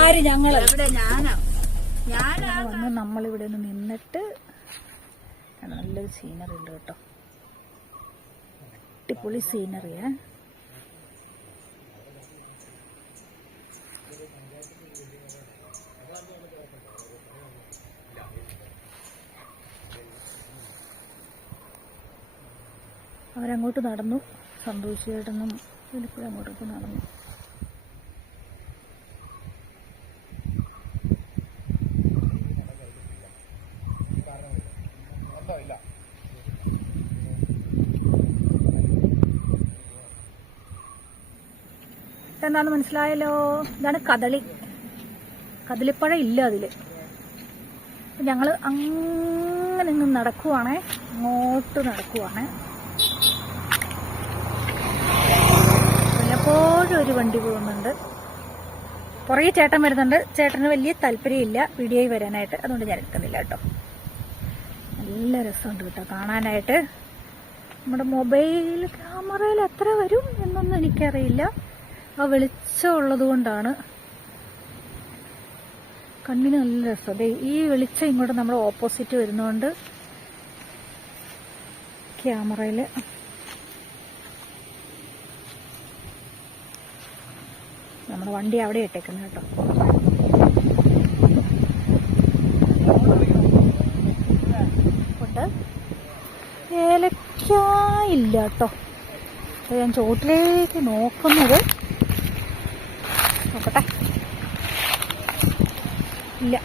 ആര് ഞങ്ങൾ? വന്ന് നമ്മളിവിടെ ഒന്ന് നിന്നിട്ട് നല്ലൊരു സീനറി ഉണ്ട് കേട്ടോ. അടിപൊളി സീനറിയാ അവരങ്ങോട്ട് നടന്നു. സന്തോഷിയായിട്ടൊന്നും ഇതിലിപ്പോഴും അങ്ങോട്ടൊക്കെ നടന്നു. എന്താണെന്ന് മനസ്സിലായല്ലോ. ഇതാണ് കദളി. കദളിപ്പഴം ഇല്ല അതിൽ. ഞങ്ങൾ അങ്ങനെ ഇങ്ങ് നടക്കുവാണേ. അങ്ങോട്ട് നടക്കുവാണേ. വല്ലപ്പോഴും ഒരു വണ്ടി പോകുന്നുണ്ട്. പുറകെ ചേട്ടൻ വരുന്നുണ്ട്. ചേട്ടന് വലിയ താല്പര്യമില്ല വീഡിയോയിൽ വരാനായിട്ട്. അതുകൊണ്ട് ഞാൻ എടുക്കുന്നില്ല കേട്ടോ. നല്ല രസമുണ്ട് കേട്ടോ കാണാനായിട്ട്. നമ്മുടെ മൊബൈൽ ക്യാമറയിൽ എത്ര വരും എന്നൊന്നും എനിക്കറിയില്ല. ആ വെളിച്ചമുള്ളത് കൊണ്ടാണ് കണ്ണിന് നല്ല രസം. ഈ വെളിച്ചം ഇങ്ങോട്ട് നമ്മൾ ഓപ്പോസിറ്റ് വരുന്നതുകൊണ്ട് ക്യാമറയിൽ നമ്മുടെ വണ്ടി അവിടെ ഇട്ടേക്കുന്നത് കേട്ടോ. ഉണ്ട്. ഏലക്ക ഇല്ല കേട്ടോ ഞാൻ ചോട്ടിലേക്ക് നോക്കുന്നത്. നോക്കട്ടെ. ഇല്ല.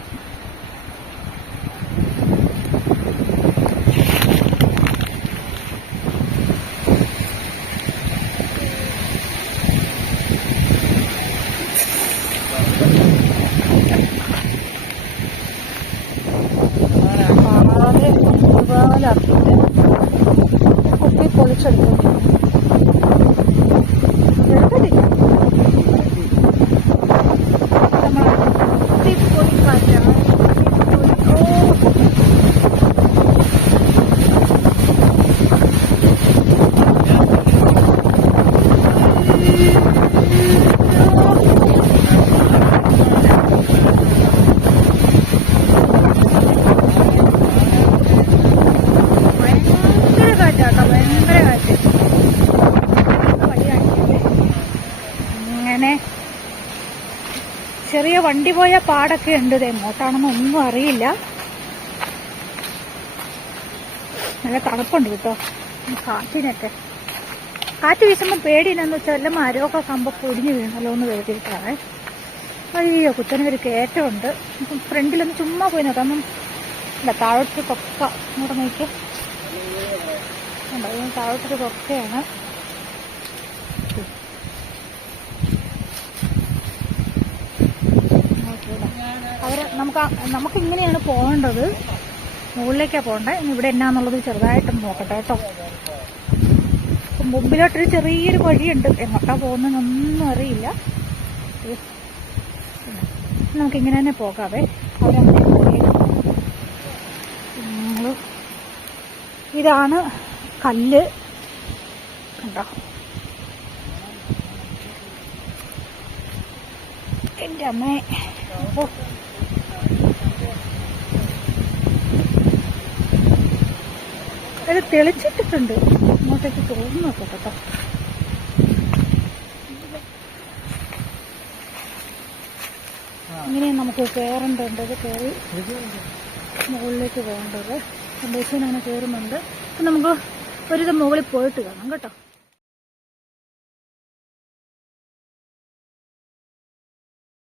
കുപ്പി പൊളിച്ചെടുത്തു. ചെറിയ വണ്ടി പോയ പാടൊക്കെ ഉണ്ട് ഇത് എങ്ങോട്ടാണെന്ന് ഒന്നും അറിയില്ല. നല്ല തണുപ്പുണ്ട് കേട്ടോ. കാറ്റിനൊക്കെ. കാറ്റ് വീശുമ്പോൾ പേടിയില്ലെന്ന് വെച്ചാൽ വല്ല മരമൊക്കെ കമ്പ പൊടിഞ്ഞ് വീണല്ലോ എന്ന് കരുതിയിട്ടാണ്. അയ്യോ കുത്തനെ ഒരു കയറ്റമുണ്ട്. ഫ്രണ്ടിലൊന്ന് ചുമ്മാ പോയി നോക്കാം. അല്ല താഴോട്ട് കൊക്ക. ഇങ്ങോട്ട് നോക്കി താഴോട്ടൊരു കൊക്കയാണ്. നമുക്ക് നമുക്ക് ഇങ്ങനെയാണ് പോകേണ്ടത്. മുകളിലേക്കാണ് പോകേണ്ടത് ഇനി ഇവിടെ എന്നാന്നുള്ളത് ചെറുതായിട്ടൊന്ന് നോക്കട്ടെ കേട്ടോ. മുമ്പിലോട്ടൊരു ചെറിയൊരു വഴിയുണ്ട്. എങ്ങോട്ടാ പോകുന്നതെന്നൊന്നും അറിയില്ല. നമുക്കിങ്ങനെ തന്നെ പോകാവേ. നിങ്ങൾ ഇതാണ് കല്ല്. കണ്ടോ? എന്റെ അമ്മേ. ഓ തെളിച്ചിട്ടിട്ടുണ്ട്. ഇങ്ങോട്ടേക്ക് തോന്നുന്നു കേട്ടോ ഇങ്ങനെ നമുക്ക് കയറേണ്ടത് കയറി മുകളിലേക്ക് പോകേണ്ടത്. സന്ദേശം അങ്ങനെ കയറുന്നുണ്ട് അപ്പം നമുക്ക് ഒരു മുകളിൽ പോയിട്ട് കാണാം കേട്ടോ.